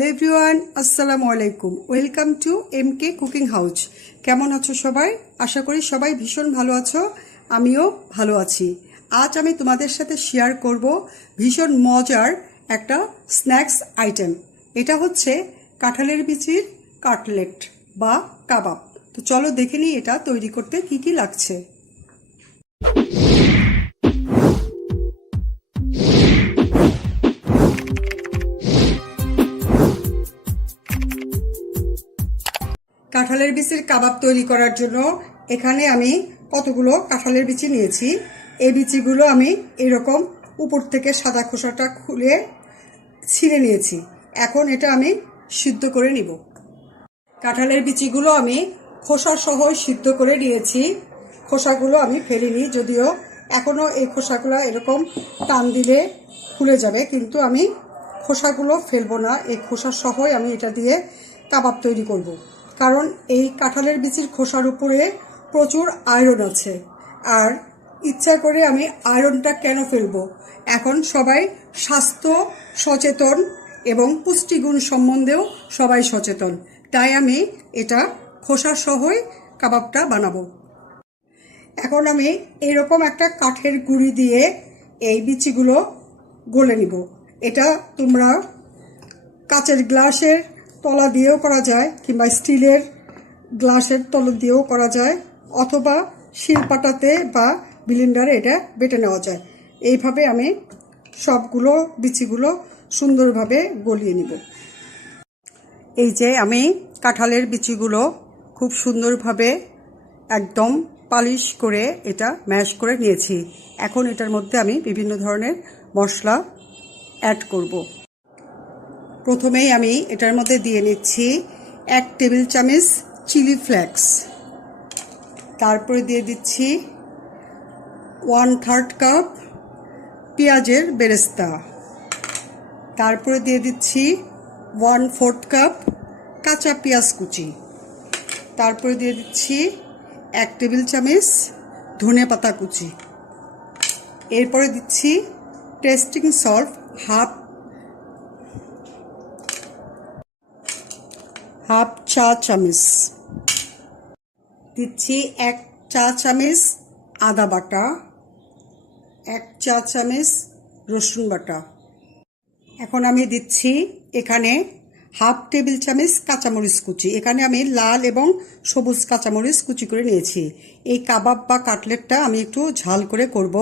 Hello everyone, আসসালামু আলাইকুম। Welcome to MK cooking house. কেমন আছো সবাই? আশা করি সবাই ভীষণ ভালো আছো, আমিও ভালো আছি। আজ আমি তোমাদের সাথে শেয়ার করব ভীষণ মজার একটা স্ন্যাক্স আইটেম। এটা হচ্ছে কাঁঠালের বিচির কাটলেট বা কাবাব। তো চলো দেখে নিই এটা তৈরি করতে কি কি লাগছে। কাঁঠালের বিচির কাবাব তৈরি করার জন্য এখানে আমি কতগুলো কাঁঠালের বিচি নিয়েছি। এই বিচিগুলো আমি এরকম উপর থেকে সাদা খোসাটা খুলে ছিঁড়ে নিয়েছি। এখন এটা আমি সিদ্ধ করে নিব। কাঁঠালের বিচিগুলো আমি খোসা সহ সিদ্ধ করে নিয়েছি। খোসাগুলো আমি ফেলিনি, যদিও এখনও এই খোসাগুলো এরকম টান দিলে খুলে যাবে, কিন্তু আমি খোসাগুলো ফেলবো না। এই খোসা সহই আমি এটা দিয়ে কাবাব তৈরি করব। কারণ এই কাঁঠালের বিচির খোসার উপরে প্রচুর আয়রন আছে, আর ইচ্ছা করে আমি আয়রনটা কেন ফেলবো। এখন সবাই স্বাস্থ্য সচেতন এবং পুষ্টিগুণ সম্বন্ধেও সবাই সচেতন, তাই আমি এটা খোসা সহই কাবাবটা বানাবো। এখন আমি এরকম একটা কাঠের গুঁড়ি দিয়ে এই বিচিগুলো গলে নিব। এটা তোমরা কাচের গ্লাসের তলা দিয়েও করা যায়, কিংবা স্টিলের গ্লাসের তলা দিয়েও করা যায়, অথবা শিলপাটাতে বা ব্লেন্ডারে এটা বেটে নেওয়া যায়। এইভাবে আমি সবগুলো বিচিগুলো সুন্দরভাবে গলিয়ে নিব। এই যে আমি কাঁঠালের বিচিগুলো খুব সুন্দরভাবে একদম পালিশ করে এটা ম্যাশ করে নিয়েছি। এখন এটার মধ্যে আমি বিভিন্ন ধরনের মশলা অ্যাড করব। প্রথমেই আমি এটার মধ্যে দিয়ে নিচ্ছি 1 টেবিল চামচ চিলি ফ্লেক্স, তারপরে দিয়ে দিচ্ছি 1/3 কাপ পেঁয়াজের বেরেস্তা, তারপরে দিয়ে দিচ্ছি 1/4 কাপ কাঁচা পেঁয়াজ কুচি, তারপরে দিয়ে দিচ্ছি 1 টেবিল চামচ ধনে পাতা কুচি, এরপরে দিচ্ছি টেস্টিং সল্ট হাফ চা চামচ, দিচ্ছি 1 চা চামচ আদা বাটা, 1 চা চামচ রসুন বাটা। এখন আমি দিচ্ছি এখানে হাফ টেবিল চামচ কাঁচামরিচ কুচি। এখানে আমি লাল এবং সবুজ কাঁচামরিচ কুচি করে নিয়েছি। এই কাবাব বা কাটলেটটা আমি একটু ঝাল করে করব,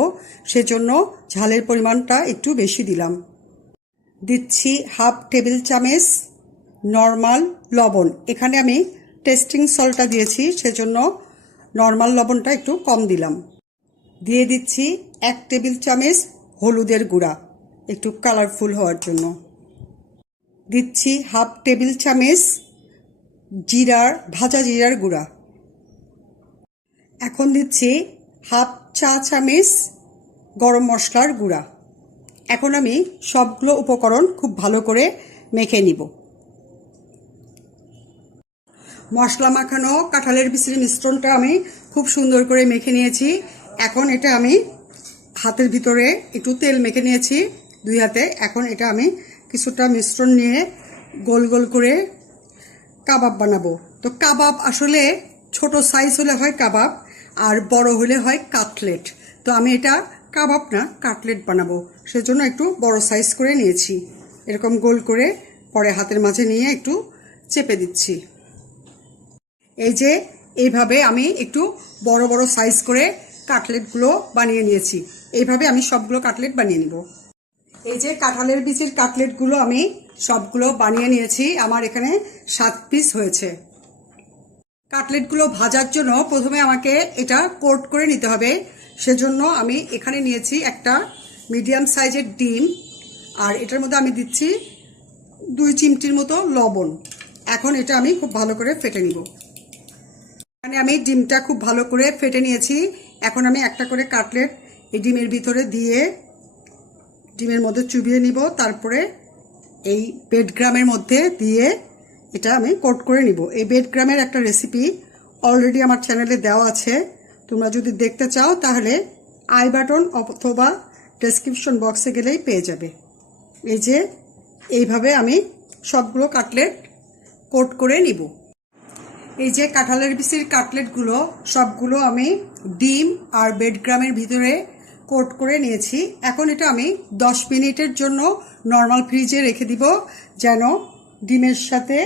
সেজন্য ঝালের পরিমাণটা একটু বেশি দিলাম। দিচ্ছি হাফ টেবিল চামচ নর্মাল লবণ। এখানে আমি টেস্টিং সল্টটা দিয়েছি, সেজন্য নর্মাল লবণটা একটু কম দিলাম। দিয়ে দিচ্ছি 1 টেবিল চামচ হলুদের গুঁড়া, একটু কালারফুল হওয়ার জন্য। দিচ্ছি হাফ টেবিল চামচ ভাজা জিরার গুঁড়া। এখন দিচ্ছি হাফ চা চামচ গরম মশলার গুঁড়া। এখন আমি সবগুলো উপকরণ খুব ভালো করে মেখে নিব। মশলা মাখানো কাঁঠালের বিচির মিশ্রণটা আমি খুব সুন্দর করে মেখে নিয়েছি। এখন এটা আমি হাতের ভিতরে একটু তেল মেখে নিয়েছি 2 হাতে। এখন এটা আমি কিছুটা মিশ্রণ নিয়ে গোল গোল করে কাবাব বানাবো। তো কাবাব আসলে ছোট সাইজ হলে হয় কাবাব, আর বড় হলে হয় কাটলেট। তো আমি এটা কাবাব না কাটলেট বানাবো, সেজন্য একটু বড় সাইজ করে নিয়েছি। এরকম গোল করে পরে হাতের মাঝে নিয়ে একটু চেপে দিচ্ছি। এই যে এইভাবে আমি একটু বড় বড় সাইজ করে কাটলেটগুলো বানিয়ে নিয়েছি। এইভাবে আমি সবগুলো কাটলেট বানিয়ে নিব। এই যে কাঁঠালের বিচির কাটলেটগুলো আমি সবগুলো বানিয়ে নিয়েছি। আমার এখানে 7 পিস হয়েছে। কাটলেটগুলো ভাজার জন্য প্রথমে আমাকে এটা কোট করে নিতে হবে, সেজন্য আমি এখানে নিয়েছি একটা মিডিয়াম সাইজের ডিম, আর এটার মধ্যে আমি দিচ্ছি 2 চিমটির মতো লবণ। এখন এটা আমি খুব ভালো করে ফেটে নিব। এখানে আমি ডিমটা খুব ভালো করে ফেটে নিয়েছি। এখন আমি একটা করে কাটলেট এই ডিমের ভিতরে দিয়ে ডিমের মধ্যে চুবিয়ে নিব, তারপরে এই ব্রেডক্রামের মধ্যে দিয়ে এটা আমি কোট করে নিব। এই ব্রেডক্রামের একটা রেসিপি অলরেডি আমার চ্যানেলে দেওয়া আছে, তোমরা যদি দেখতে চাও তাহলে আই বাটন অথবা ডেসক্রিপশন বক্সে গেলেই পেয়ে যাবে। এই যে এইভাবে আমি সবগুলো কাটলেট কোট করে নিব। এই যে কাঁঠালের বিচির কাটলেটগুলো সবগুলো আমি ডিম আর ব্রেডক্রামের ভিতরে কোট করে নিয়েছি। এখন এটা আমি 10 মিনিটের জন্য নর্মাল ফ্রিজে রেখে দিব, যেন ডিমের সাথে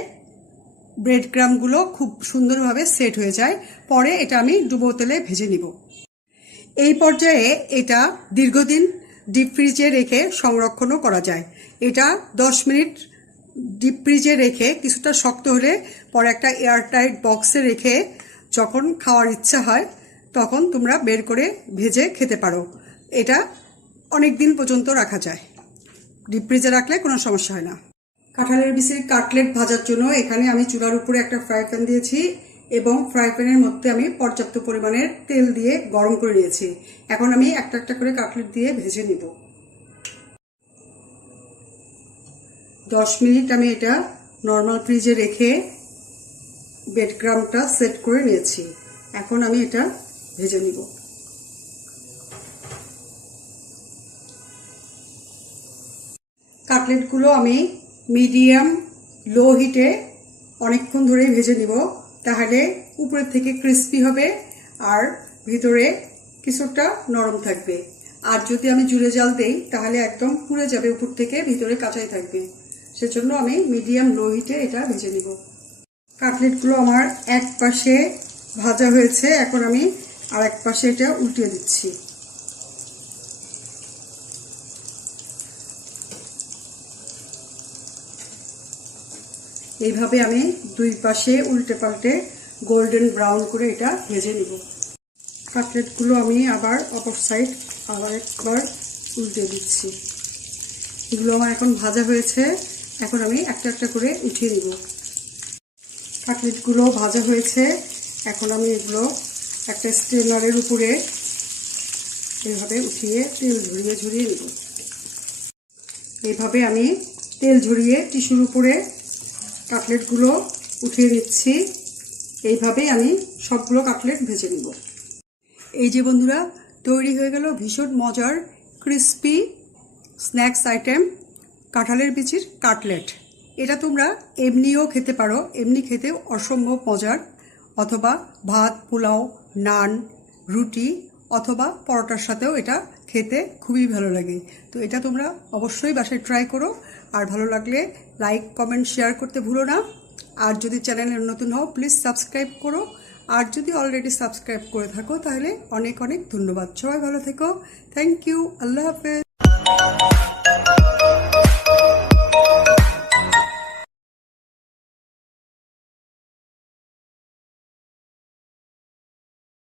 ব্রেডক্রামগুলো খুব সুন্দরভাবে সেট হয়ে যায়। পরে এটা আমি ডুবো তেলে ভেজে নিব। এই পর্যায়ে এটা দীর্ঘদিন ডিপ ফ্রিজে রেখে সংরক্ষণও করা যায়। এটা 10 মিনিট ডিপ ফ্রিজে রেখে কিছুটা শক্ত হলে পরে একটা এয়ারটাইট বক্সে রেখে যখন খাওয়ার ইচ্ছা হয় তখন তোমরা বের করে ভেজে খেতে পারো। এটা অনেক দিন পর্যন্ত রাখা যায়, ডিপ ফ্রিজে রাখলে কোনো সমস্যা হয় না। কাঁঠালের বিচির কাটলেট ভাজার জন্য এখানে আমি চুলার উপরে একটা ফ্রাই প্যান দিয়েছি এবং ফ্রাই প্যানের মধ্যে আমি পর্যাপ্ত পরিমাণের তেল দিয়ে গরম করে নিয়েছি। এখন আমি একটা একটা করে কাটলেট দিয়ে ভেজে নিব। 10 মিনিট আমি এটা নর্মাল ফ্রিজে রেখে ব্রেডক্রামটা সেট করে নিয়েছি। এখন আমি এটা ভেজে নিব। কাটলেটগুলো আমি মিডিয়াম লো হিটে অনেকক্ষণ ধরে ভেজে নিব, তাহলে উপরের থেকে ক্রিস্পি হবে আর ভিতরে কিছুটা নরম থাকবে। আর যদি আমি জুড়ে জাল দেই তাহলে একদম পুড়ে যাবে, উপর থেকে ভিতরে কাঁচাই থাকবে। সেজন্য আমি মিডিয়াম লো হিটে এটা ভেজে নিব। কাটলেটগুলো আমার এক পাশে ভাজা হয়েছে, এখন আমি আর এক পাশে এটা উল্টিয়ে দিচ্ছি। এইভাবে আমি দুই পাশে উল্টে পাল্টে গোল্ডেন ব্রাউন করে এটা ভেজে নিব। কাটলেটগুলো আমি আবার অপর সাইড আবার একবার উল্টে দিচ্ছি। এগুলো আমার এখন ভাজা হয়েছে, এখন আমি একটা একটা করে উঠিয়ে নিব। কাটলেটগুলো ভাজা হয়েছে, এখন আমি এগুলো একটা স্ট্রেনারের উপরে এইভাবে উঠিয়ে তেল ঝরিয়ে ঝরিয়ে নিব। এইভাবে আমি তেল ঝরিয়ে টিস্যুর উপরে কাটলেটগুলো উঠিয়ে নিচ্ছি। এইভাবেই আমি সবগুলো কাটলেট ভেজে নিব। এই যে বন্ধুরা, তৈরি হয়ে গেল ভীষণ মজার ক্রিস্পি স্ন্যাক্স আইটেম কাঁঠালের বিচির কাটলেট। এটা তোমরা এমনিও খেতে পারো, এমনি খেতেও অসম্ভব মজার, অথবা ভাত, পোলাও, নান, রুটি অথবা পরোটার সাথেও এটা খেতে খুবই ভালো লাগে। তো এটা তোমরা অবশ্যই বাসায় ট্রাই করো, আর ভালো লাগলে লাইক, কমেন্ট, শেয়ার করতে ভুলো না। আর যদি চ্যানেলে নতুন হও প্লিজ সাবস্ক্রাইব করো, আর যদি অলরেডি সাবস্ক্রাইব করে থাকো তাহলে অনেক অনেক ধন্যবাদ। সবাই ভালো থেকো। Thank you. আল্লাহ হাফেজ।